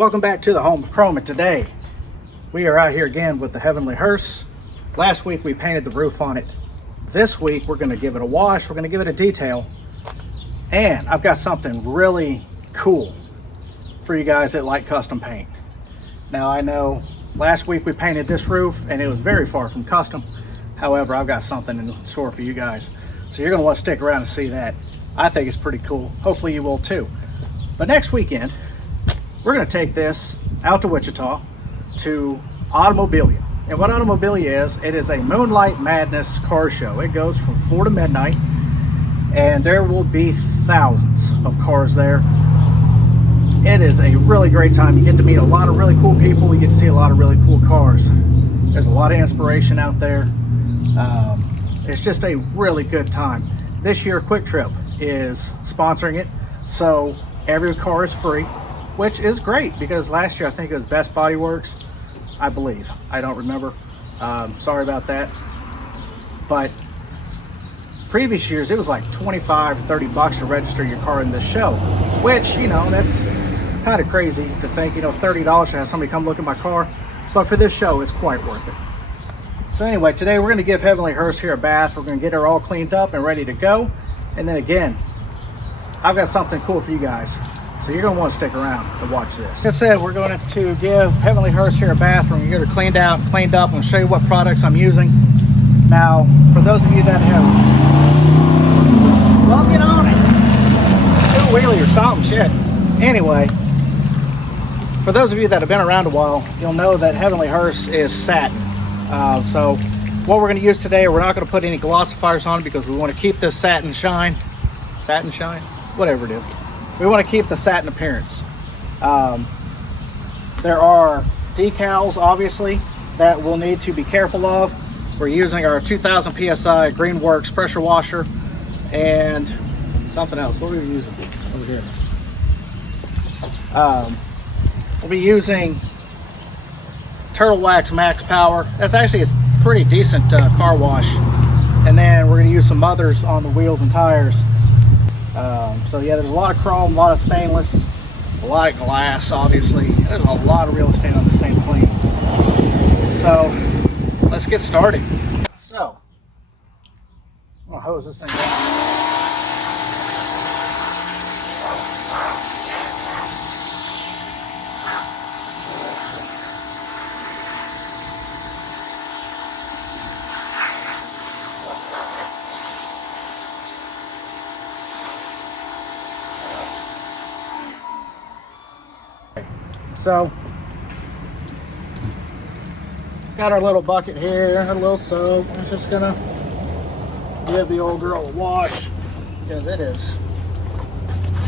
Welcome back to the home of Chrome, and today we are out here again with the Heavenly Hearse. Last week we painted the roof on it. This week we're going to give it a wash, we're going to give it a detail, and I've got something really cool for you guys that like custom paint. Now I know last week we painted this roof and it was very far from custom. However, I've got something in store for you guys. So you're going to want to stick around and see that. I think it's pretty cool. Hopefully you will too. But next weekend, we're going to take this out to Wichita to Automobilia. And what Automobilia is, it is a Moonlight Madness car show. It goes from 4 to midnight, and there will be thousands of cars there. It is a really great time. You get to meet a lot of really cool people. You get to see a lot of really cool cars. There's a lot of inspiration out there. It's just a really good time. This year, Quick Trip is sponsoring it, so every car is free, which is great because last year I think it was Best Body Works, I believe. I don't remember. Sorry about that. But previous years it was like 25 or 30 bucks to register your car in this show, which, you know, that's kind of crazy to think, you know, $30 to have somebody come look at my car. But for this show, it's quite worth it. So anyway, today we're going to give Heavenly Hearse here a bath. We're going to get her all cleaned up and ready to go. And then again, I've got something cool for you guys. So you're going to want to stick around and watch this. Like I said, we're going to give Heavenly Hearse here a bath. We're going to get her cleaned out and cleaned up and show you what products I'm using. Now, for those of you that have, well, get on it. Do a wheelie or something, shit. Anyway, for those of you that have been around a while, you'll know that Heavenly Hearse is satin. So what we're going to use today, we're not going to put any glossifiers on it because we want to keep this satin shine, whatever it is. We want to keep the satin appearance. There are decals, obviously, that we'll need to be careful of. We're using our 2000 PSI Greenworks pressure washer and something else. What are we using over here? We'll be using Turtle Wax Max Power. That's actually a pretty decent car wash. And then we're going to use some others on the wheels and tires. So yeah, there's a lot of chrome, a lot of stainless, a lot of glass, obviously. There's a lot of real estate on this thing to clean. So let's get started. So I'm going to hose this thing down. So, got our little bucket here, a little soap. I'm just gonna give the old girl a wash because it is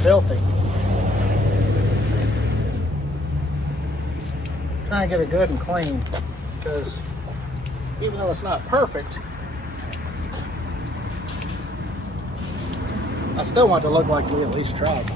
filthy. Try and get her good and clean because even though it's not perfect, I still want it to look like we at least tried.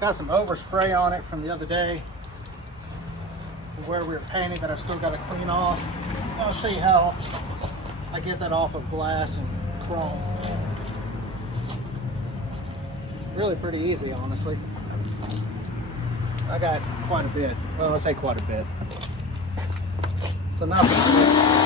Got some overspray on it from the other day where we were painting that I've still got to clean off. I'll show you how I get that off of glass and chrome. Really pretty easy, honestly. I got quite a bit. Well, I say quite a bit. It's enough.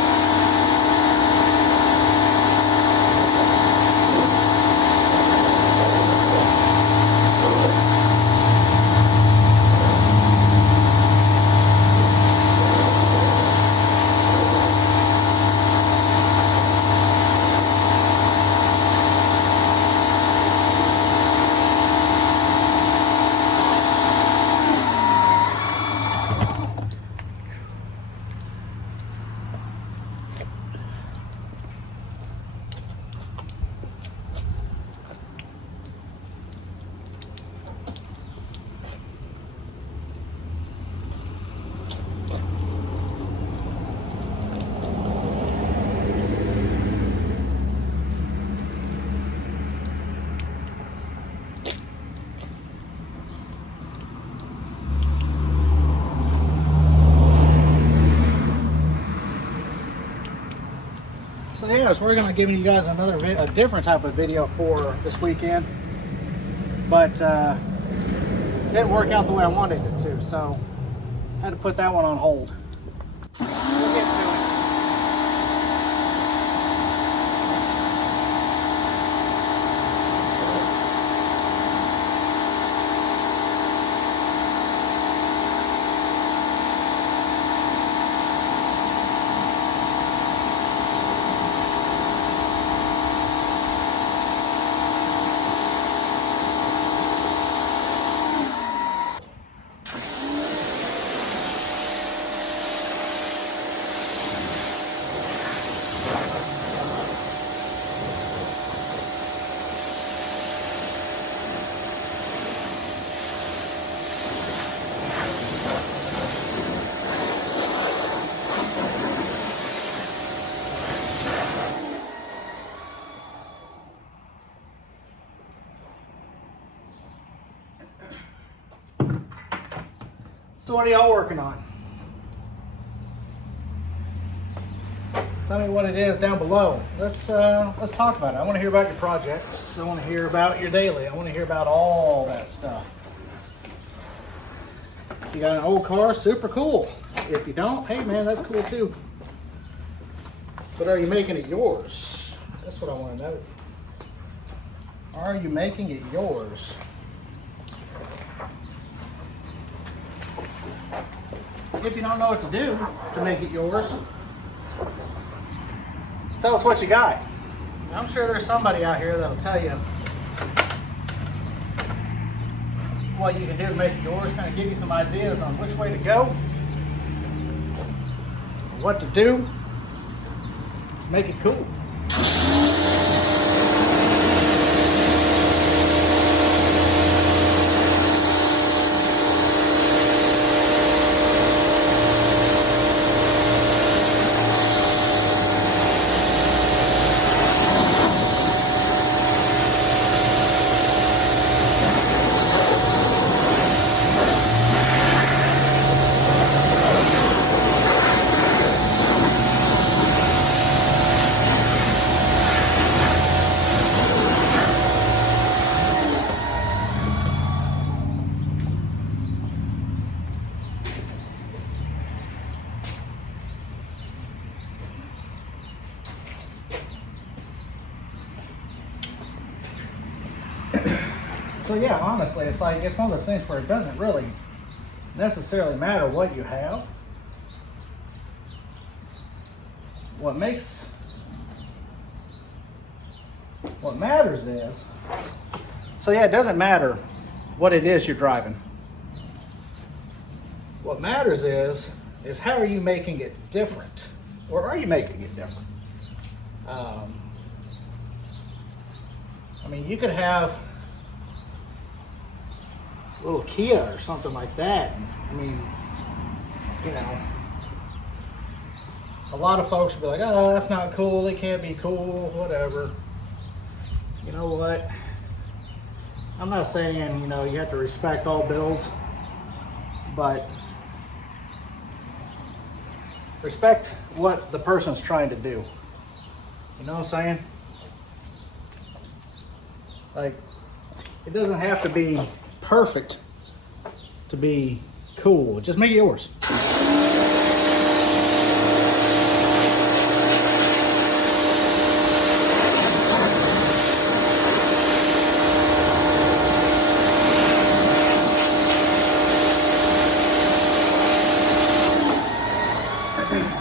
yes, we're going to give you guys a different type of video for this weekend, but didn't work out the way I wanted it to, so I had to put that one on hold. We'll get to it. So what are y'all working on? Tell me what it is down below. Let's talk about it. I want to hear about your projects. I want to hear about your daily. I want to hear about all that stuff. If you got an old car, super cool. If you don't, hey man, that's cool too. But are you making it yours? That's what I want to know. Are you making it yours? If you don't know what to do to make it yours, tell us what you got. I'm sure there's somebody out here that'll tell you what you can do to make it yours, kind of give you some ideas on which way to go, what to do to make it cool. So yeah, honestly, it's one of those things where it doesn't really necessarily matter what you have. What matters is, so yeah, it doesn't matter what it is you're driving. What matters is how are you making it different? Or are you making it different? I mean, you could have a little Kia or something like that. I mean, you know, a lot of folks will be like, oh, that's not cool, it can't be cool, whatever. You know what? I'm not saying, you know, you have to respect all builds, but respect what the person's trying to do. You know what I'm saying? Like, it doesn't have to be perfect to be cool. Just make it yours.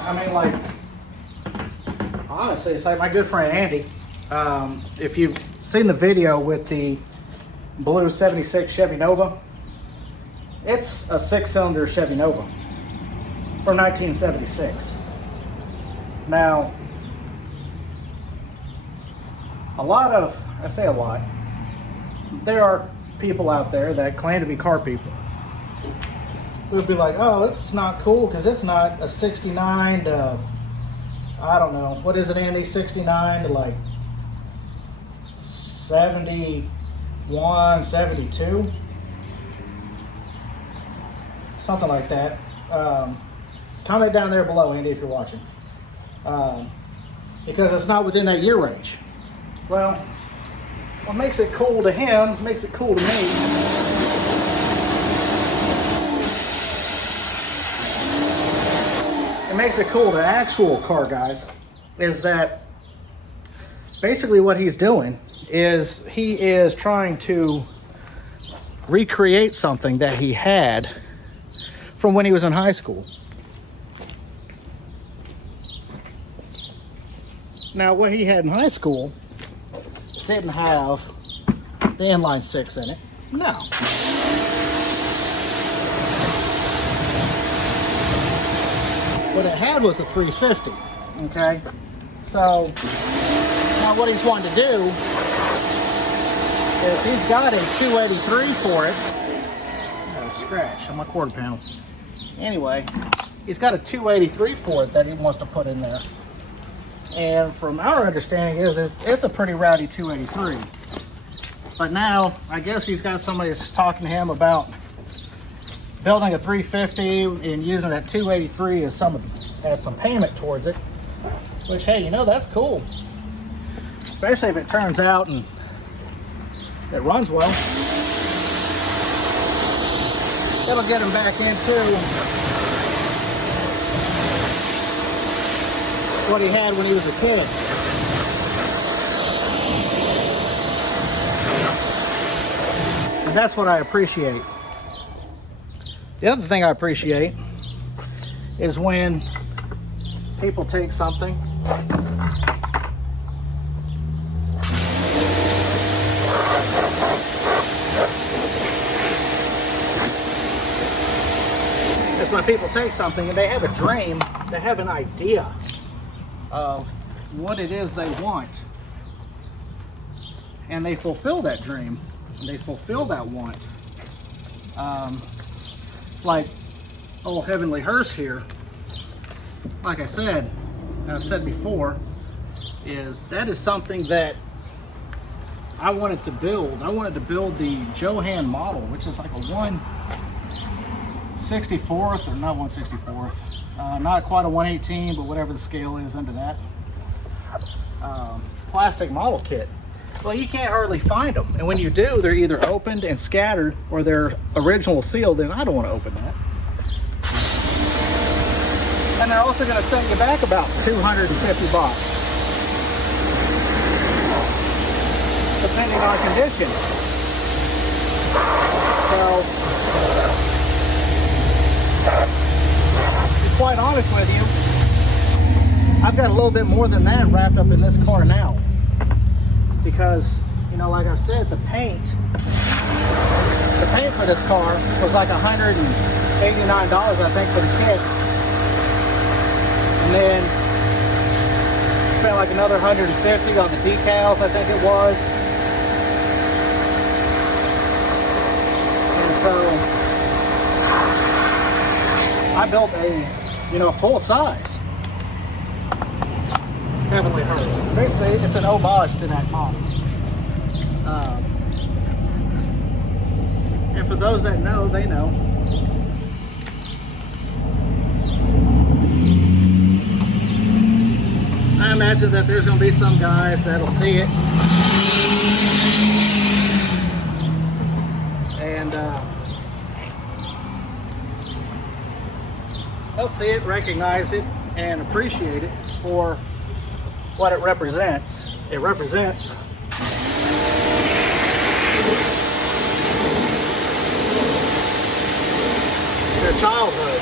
I mean, like, honestly, it's like my good friend Andy. If you've seen the video with the blue 76 Chevy Nova, it's a 6-cylinder Chevy Nova from 1976. Now, I say a lot, there are people out there that claim to be car people who would be like, oh, it's not cool because it's not a 69 to, I don't know, what is it, Andy, 69 to like 71, 72? Something like that. Comment down there below, Andy, if you're watching. because it's not within that year range. Well, what makes it cool to him makes it cool to me. It makes it cool to actual car guys is that basically what he's doing is he is trying to recreate something that he had from when he was in high school. Now, what he had in high school didn't have the inline six in it. No. What it had was a 350. Okay? So, now what he's wanting to do is he's got a 283 for it. Got a scratch on my quarter panel. Anyway, he's got a 283 for it that he wants to put in there. And from our understanding is it's a pretty rowdy 283. But now, I guess he's got somebody that's talking to him about building a 350 and using that 283 as some payment towards it. Which, hey, you know, that's cool. Especially if it turns out and it runs well. It'll get him back into what he had when he was a kid. And that's what I appreciate. The other thing I appreciate is when people take something is when people take something and they have a dream, they have an idea of what it is they want, and they fulfill that dream, and they fulfill that want. Like old Heavenly Hearse here, like I said, and I've said before, that is something that I wanted to build. I wanted to build the Johan model, which is like a 1/64th, or not 1/64th, not quite a 1/18, but whatever the scale is under that. Plastic model kit. Well, you can't hardly find them. And when you do, they're either opened and scattered or they're original sealed, and I don't want to open that. And they're also going to send you back about $250, depending on condition. So, to be quite honest with you, I've got a little bit more than that wrapped up in this car now. Because, you know, like I've said, the paint for this car was like $189, I think, for the kit. And then spent like another $150 on the decals, I think it was. And so I built a, full size Heavenly Hearse. Basically, it's an homage to that model. And for those that know, they know. I imagine that there's going to be some guys that'll see it and they'll see it, recognize it, and appreciate it for what it represents. It represents their childhood.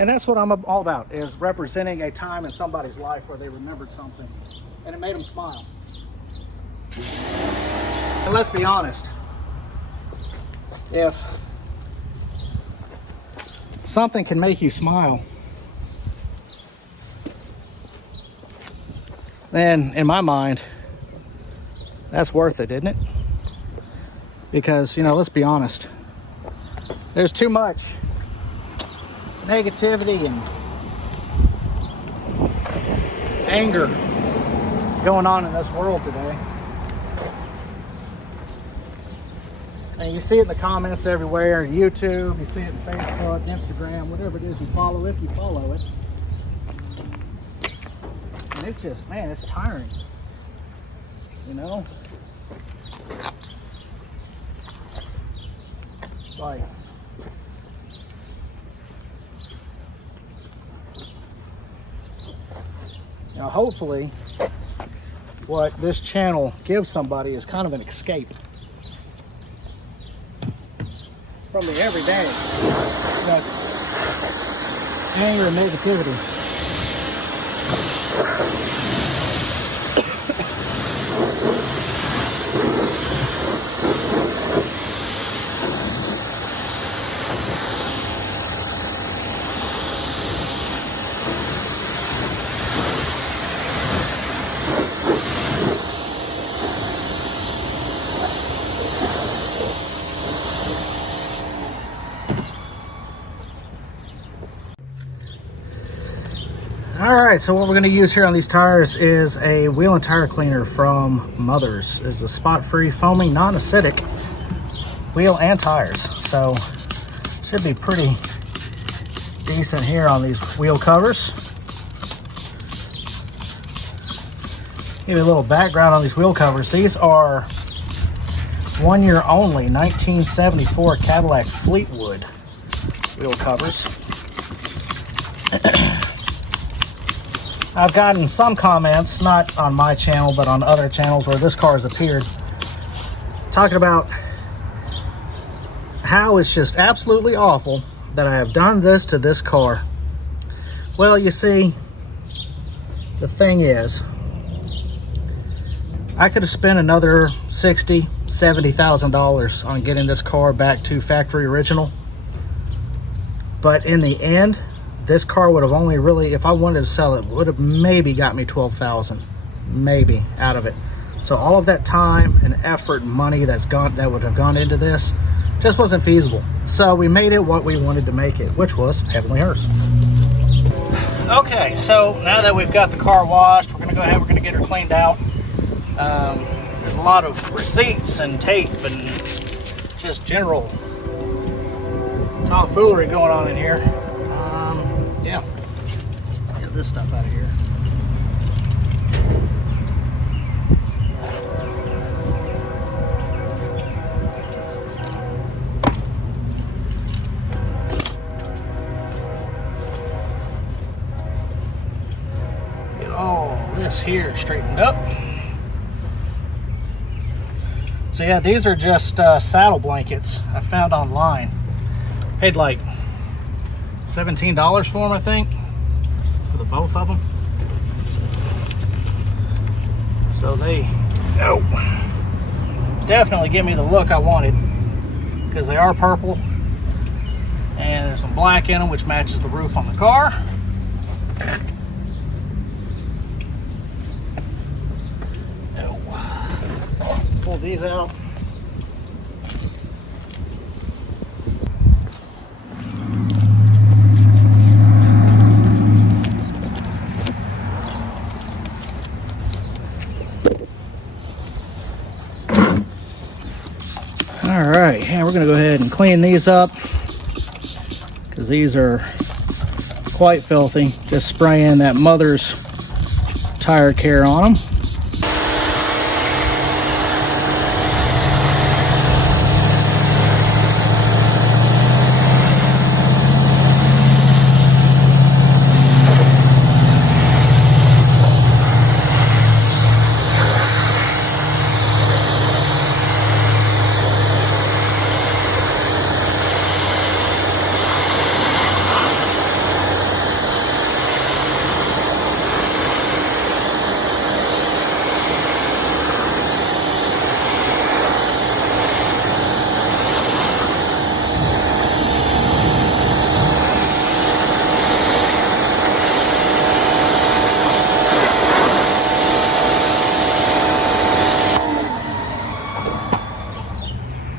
And that's what I'm all about, is representing a time in somebody's life where they remembered something and it made them smile. And let's be honest, if something can make you smile, then in my mind, that's worth it, isn't it? Because, let's be honest, there's too much negativity and anger going on in this world today. And you see it in the comments everywhere, YouTube, you see it in Facebook, Instagram, whatever it is you follow, if you follow it. And it's just, man, it's tiring. You know? It's like, now hopefully what this channel gives somebody is kind of an escape from the everyday anger and negativity. Alright, so what we're going to use here on these tires is a wheel and tire cleaner from Mother's. It's a spot-free foaming, non-acidic wheel and tires. So should be pretty decent here on these wheel covers. Give you a little background on these wheel covers. These are 1 year only 1974 Cadillac Fleetwood wheel covers. I've gotten some comments, not on my channel, but on other channels where this car has appeared, talking about how it's just absolutely awful that I have done this to this car. Well, you see, the thing is, I could have spent another $60,000, $70,000 on getting this car back to factory original. But in the end, this car would have only really, if I wanted to sell it, would have maybe got me $12,000, maybe, out of it. So all of that time and effort and money that would have gone into this just wasn't feasible. So we made it what we wanted to make it, which was Heavenly Hearse. Okay, so now that we've got the car washed, we're gonna go ahead, we're gonna get her cleaned out. There's a lot of receipts and tape and just general tomfoolery going on in here. Yeah, get this stuff out of here. Get all this here straightened up. So yeah, these are just saddle blankets I found online. Paid like $17 for them, I think, for the both of them. So they definitely give me the look I wanted, because they are purple and there's some black in them, which matches the roof on the car. Pull these out. All right, and we're gonna go ahead and clean these up because these are quite filthy. Just spraying that Mother's tire care on them.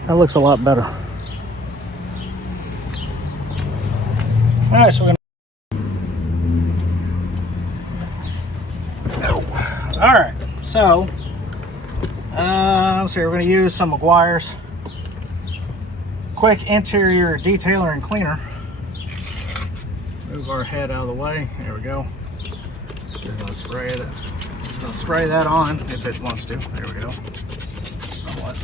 That looks a lot better. All right, so we're gonna... All right, so let's see, we're gonna use some McGuire's quick interior detailer and cleaner. Move our head out of the way. There we go. Just gonna spray it. Gonna spray that on if it wants to. There we go. Somewhat.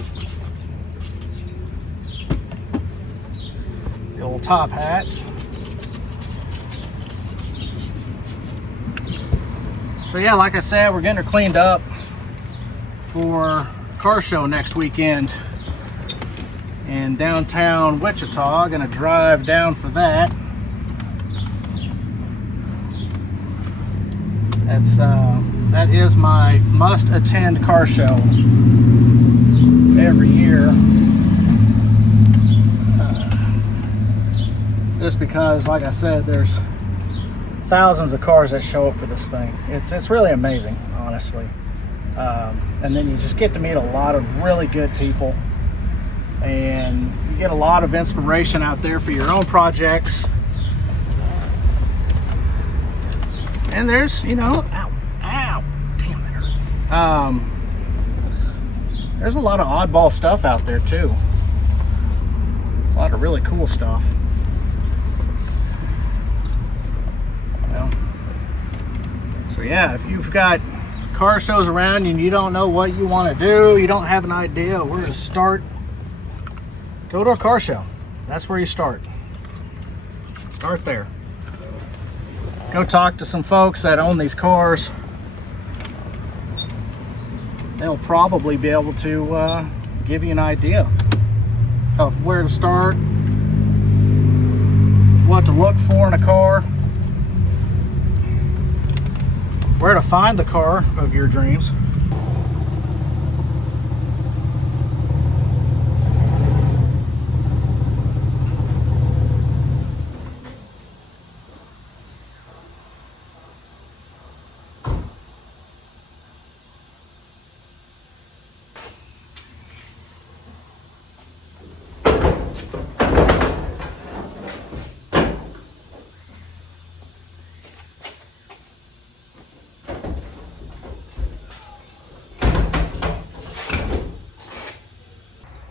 The old top hat. So yeah, like I said, we're getting her cleaned up for car show next weekend in downtown Wichita. Gonna drive down for that. That is my must-attend car show every year. Just because, like I said, there's thousands of cars that show up for this thing. It's really amazing, honestly. And then you just get to meet a lot of really good people, and you get a lot of inspiration out there for your own projects. And there's, you know, ow, damn, that hurt. There's a lot of oddball stuff out there too. A lot of really cool stuff. So yeah, if you've got car shows around and you don't know what you want to do, you don't have an idea where to start, go to a car show. That's where you start. Start there. Go talk to some folks that own these cars. They'll probably be able to give you an idea of where to start, what to look for in a car, where to find the car of your dreams.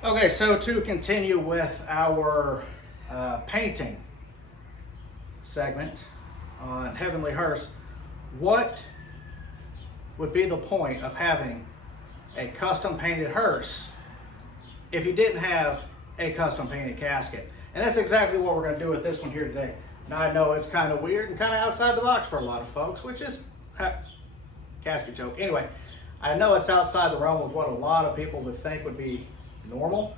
Okay, so to continue with our painting segment on Heavenly Hearse, what would be the point of having a custom painted hearse if you didn't have a custom painted casket? And that's exactly what we're going to do with this one here today. Now I know it's kind of weird and kind of outside the box for a lot of folks, which is casket joke. Anyway, I know it's outside the realm of what a lot of people would think would be normal,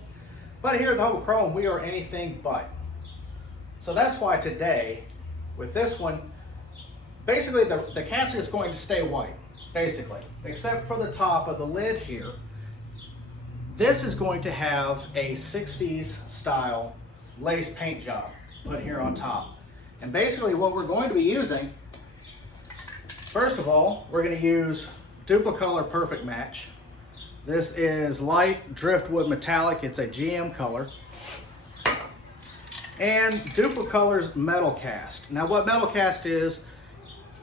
but here at the Home of Chrome we are anything but. So that's why today with this one, basically the casket is going to stay white, basically, except for the top of the lid here. This is going to have a 60s style lace paint job put here on top. And basically what we're going to be using, first of all, we're going to use Duplicolor Perfect Match. This is light driftwood metallic. It's a GM color. And Duplicolor's Metal Cast. Now what Metal Cast is,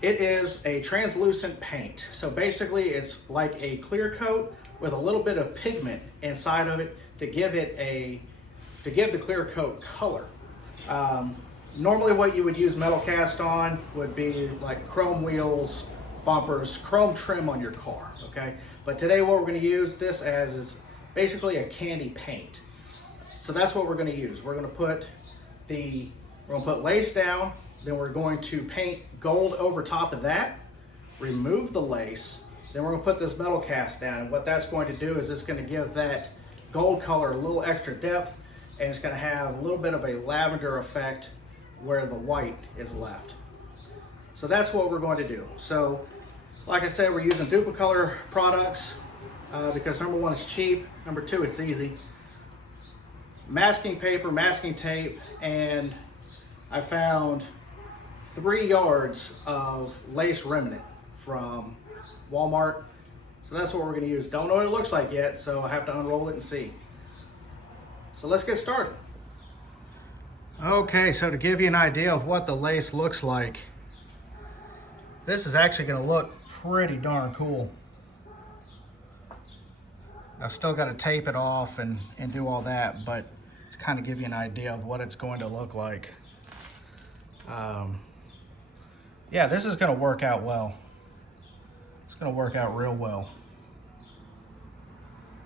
it is a translucent paint. So basically it's like a clear coat with a little bit of pigment inside of it to give the clear coat color. Normally what you would use Metal Cast on would be like chrome wheels, bumpers, chrome trim on your car, okay? But today what we're gonna use this as is basically a candy paint. So that's what we're gonna use. We're gonna put lace down, then we're going to paint gold over top of that, remove the lace, then we're gonna put this Metal Cast down. And what that's going to do is it's gonna give that gold color a little extra depth, and it's gonna have a little bit of a lavender effect where the white is left. So that's what we're going to do. So like I said, we're using Duplicolor products because number one, it's cheap. Number two, it's easy. Masking paper, masking tape, and I found 3 yards of lace remnant from Walmart. So that's what we're gonna use. Don't know what it looks like yet, so I have to unroll it and see. So let's get started. Okay, so to give you an idea of what the lace looks like, this is actually gonna look pretty darn cool. I've still got to tape it off and do all that, but to kind of give you an idea of what it's going to look like. Yeah, this is going to work out well. It's going to work out real well.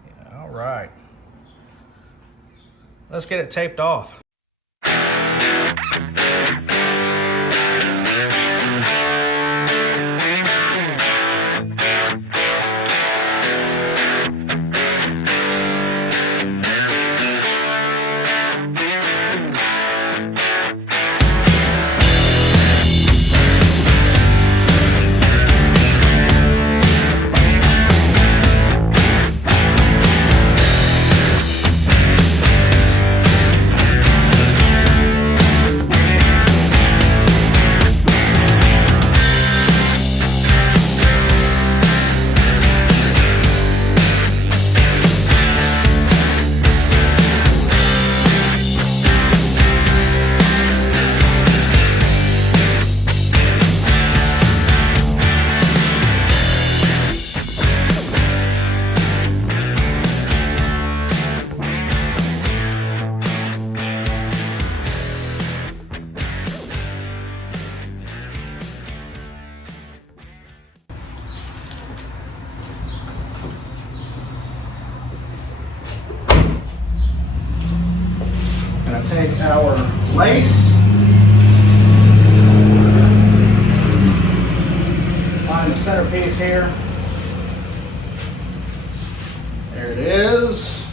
Yeah, all right. Let's get it taped off. Gonna take our lace, find the centerpiece here. There it is.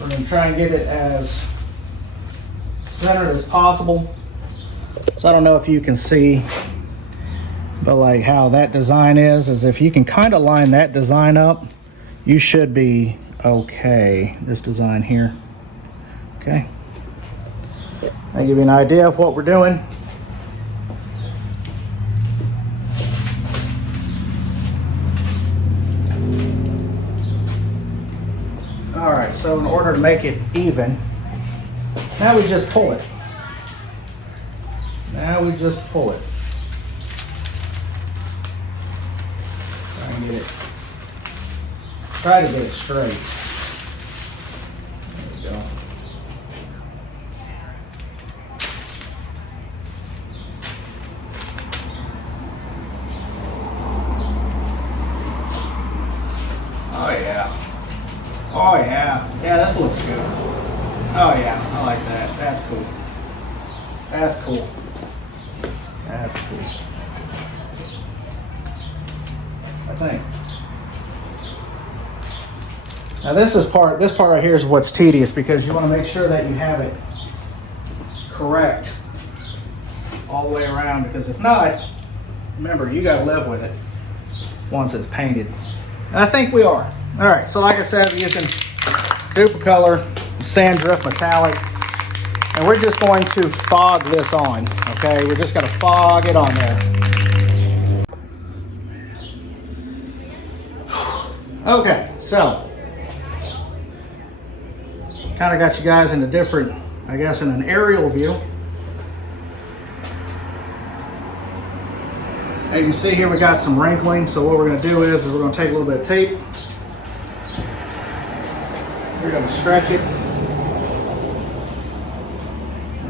We're gonna try and get it as centered as possible. So I don't know if you can see, but like how that design is if you can kind of line that design up, you should be okay. This design here. Okay. I'll give you an idea of what we're doing. All right, so in order to make it even, now we just pull it. Now we just pull it. Try to get it straight. There we go. Oh yeah. Oh yeah. Yeah, this looks good. Oh yeah, I like that. That's cool. That's cool. That's cool. I think. Now this part right here is what's tedious, because you want to make sure that you have it correct all the way around, because if not, remember, you got to live with it once it's painted. And I think we are. All right, so like I said, we're using Duplicolor Sand Drift Metallic, and we're just going to fog this on, okay? We're just going to fog it on there. Okay, so kind of got you guys in a different, I guess, in an aerial view. As you see here, we got some wrinkling. So what we're going to do is we're going to take a little bit of tape. We're going to stretch it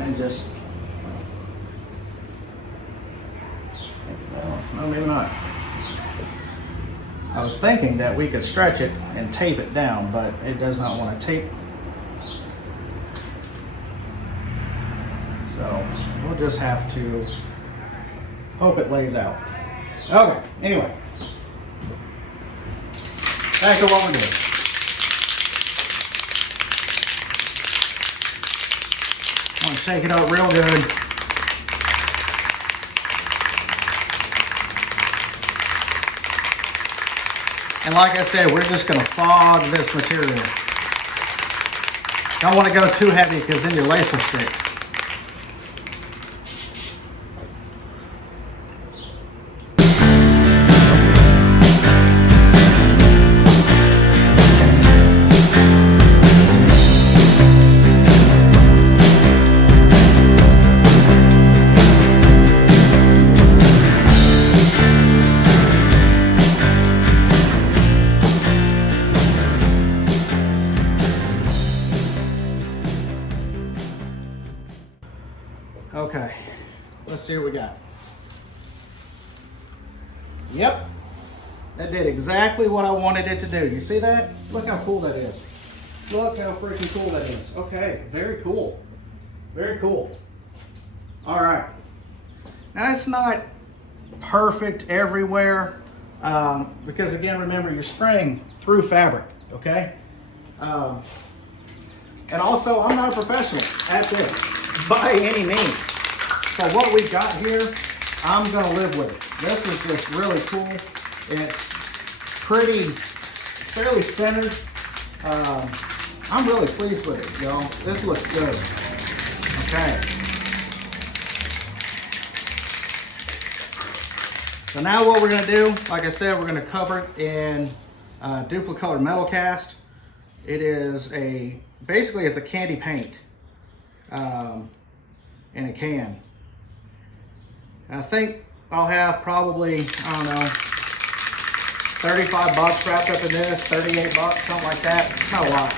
and just, no, maybe not. I was thinking that we could stretch it and tape it down, but it does not want to tape. So we'll just have to hope it lays out. Okay, anyway, back to what we're doing. I'm gonna shake it up real good. And like I said, we're just gonna fog this material. Don't want to go too heavy, because then your lace will stick. Okay, let's see what we got. Yep, that did exactly what I wanted it to do. You see that? Look how cool that is. Look how freaking cool that is. Okay, very cool. Very cool. All right. Now it's not perfect everywhere because again, remember you're spraying through fabric, okay? And also, I'm not a professional at this by any means. So what we've got here, I'm gonna live with it. This is just really cool. It's fairly centered. I'm really pleased with it, y'all. This looks good. Okay. So now what we're gonna do, like I said, we're gonna cover it in Duplicolor metal cast. It is basically it's a candy paint in a can. And I think I'll have probably, I don't know, 35 bucks wrapped up in this, 38 bucks, something like that. It's not a lot.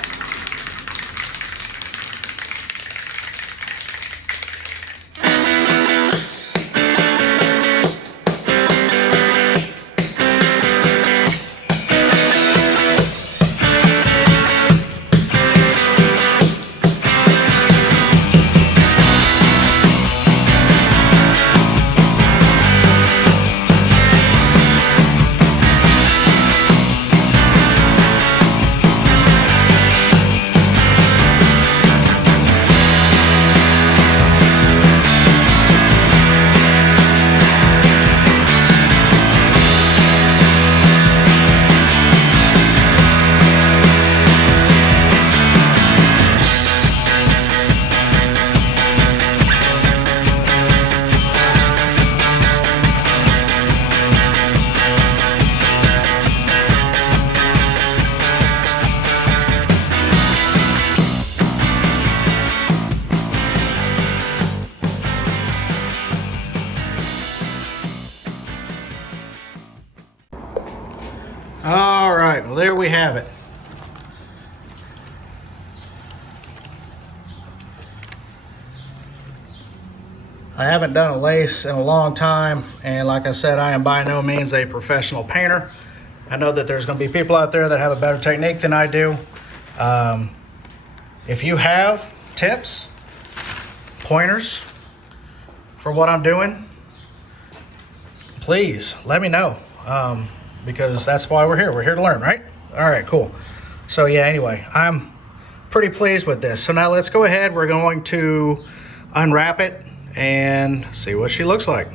All right, well, there we have it. I haven't done a lace in a long time, and like I said, I am by no means a professional painter. I know that there's going to be people out there that have a better technique than I do. If you have tips, pointers for what I'm doing, please let me know. Because that's why we're here. We're here to learn, right? All right, cool. So yeah, anyway, I'm pretty pleased with this. So now let's go ahead. We're going to unwrap it and see what she looks like.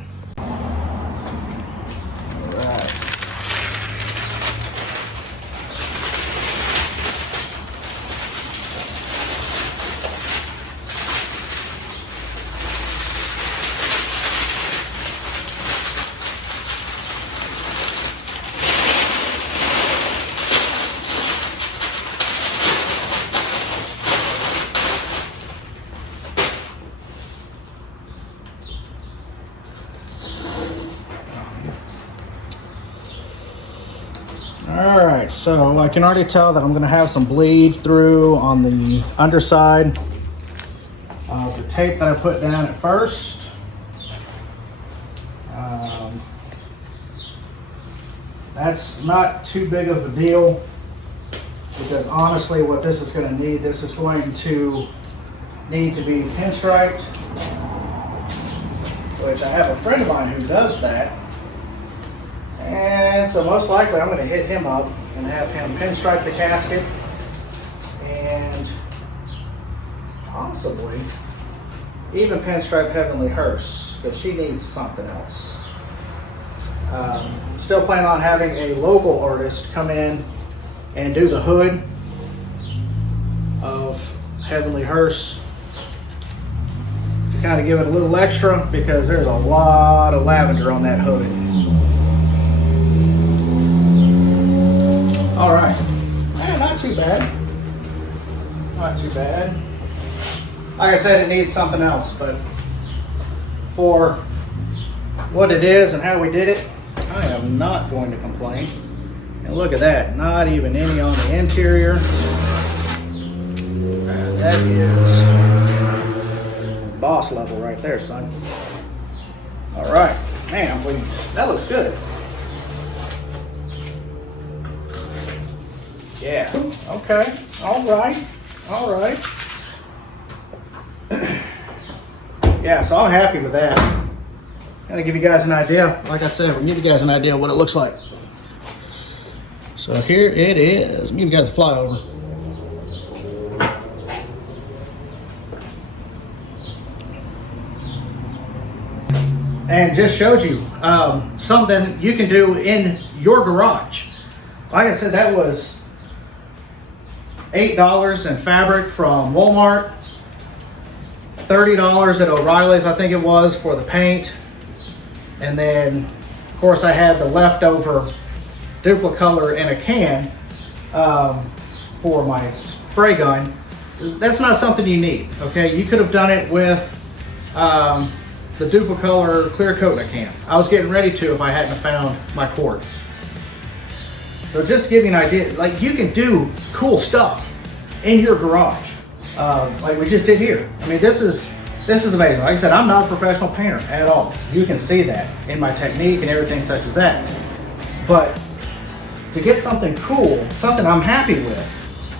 All right, so I can already tell that I'm going to have some bleed through on the underside of the tape that I put down at first. That's not too big of a deal because honestly what this is going to need, this is going to need to be pinstriped, which I have a friend of mine who does that. And so most likely I'm going to hit him up and have him pinstripe the casket and possibly even pinstripe Heavenly Hearse because she needs something else. Still plan on having a local artist come in and do the hood of Heavenly Hearse to kind of give it a little extra because there's a lot of lavender on that hood. All right, not too bad. Not too bad. Like I said, it needs something else, but for what it is and how we did it, I am not going to complain. And look at that, not even any on the interior. That is boss. boss level right there, son. All right, man, I'm pleased. That looks good. Yeah, okay, all right. Yeah, so I'm happy with that. Gotta give you guys an idea. Like I said, we'll give you guys an idea of what it looks like. So here it is. I'll give you guys a flyover. And just showed you something you can do in your garage. Like I said, that was $8 in fabric from Walmart, $30 at O'Reilly's, I think it was, for the paint. And then, of course, I had the leftover Duplicolor in a can for my spray gun. That's not something you need, okay? You could have done it with the Duplicolor clear coat in a can. I was getting ready to if I hadn't found my cord. So just to give you an idea, like, you can do cool stuff in your garage, like we just did here. I mean, this is amazing. Like I said, I'm not a professional painter at all. You can see that in my technique and everything such as that. But to get something cool, something I'm happy with,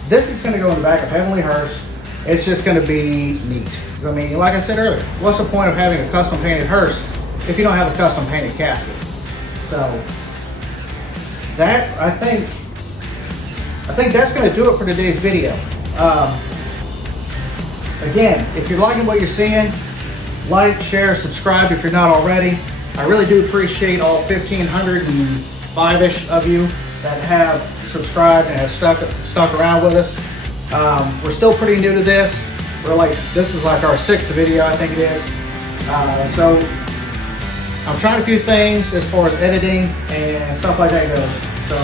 this is going to go in the back of Heavenly Hearse. It's just going to be neat. I mean, like I said earlier, what's the point of having a custom painted hearse if you don't have a custom painted casket? So that, I think that's going to do it for today's video. Again, if you're liking what you're seeing, like, share, subscribe if you're not already. I really do appreciate all 1,505-ish of you that have subscribed and have stuck around with us. We're still pretty new to this. This is like our 6th video, I think it is. So I'm trying a few things as far as editing and stuff like that goes. So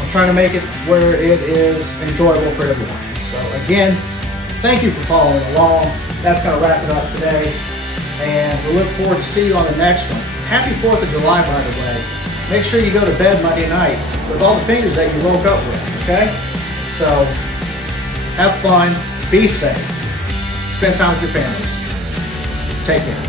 I'm trying to make it where it is enjoyable for everyone. So again, thank you for following along. That's going to wrap it up today. And we look forward to see you on the next one. Happy 4th of July, by the way. Make sure you go to bed Monday night with all the fingers that you woke up with, okay? So have fun, be safe, spend time with your families. Take care.